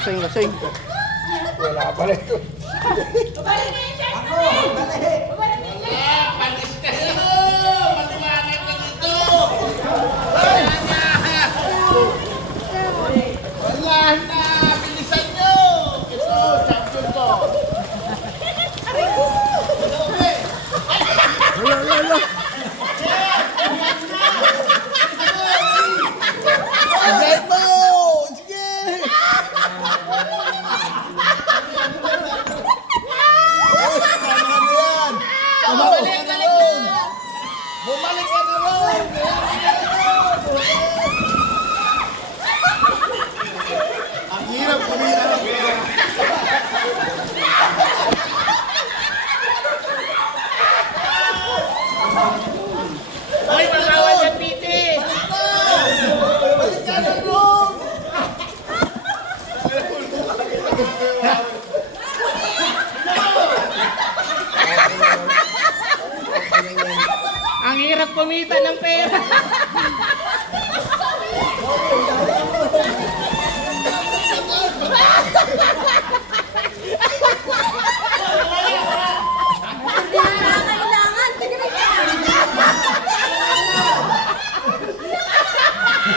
Lasing. Wala pala ito. Panis kayo! Matumanag ka dito! Wala na! Bilisan nyo! Ito, champion to! Wala. Agad mo! Sige! Bumalik ka na ron! Bumalik ka na ron! Ang hirap kumita ng pera. Hoy, magawa sa piti! Balik ka na ron! Ang hirap kumita ng pera!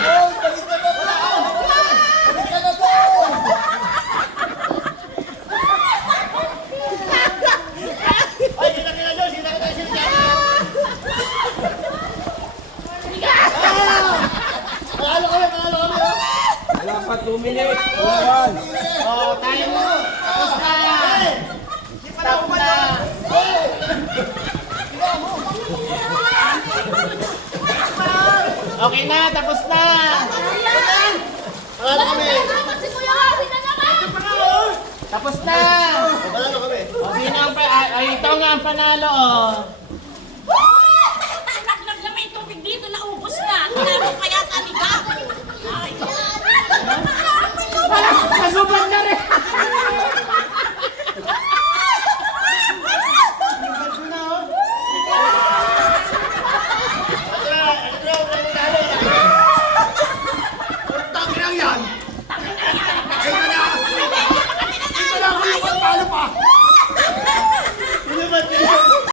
Oh, balik ka na ron! Balik ka na ron! Wala pa 2 minutes. Wala. Oh, tayo mo! Tapos na! Stop na! Okay na, tapos na! Tapos na! Panalo kami. O, sino ang ito nga ang panalo, oh.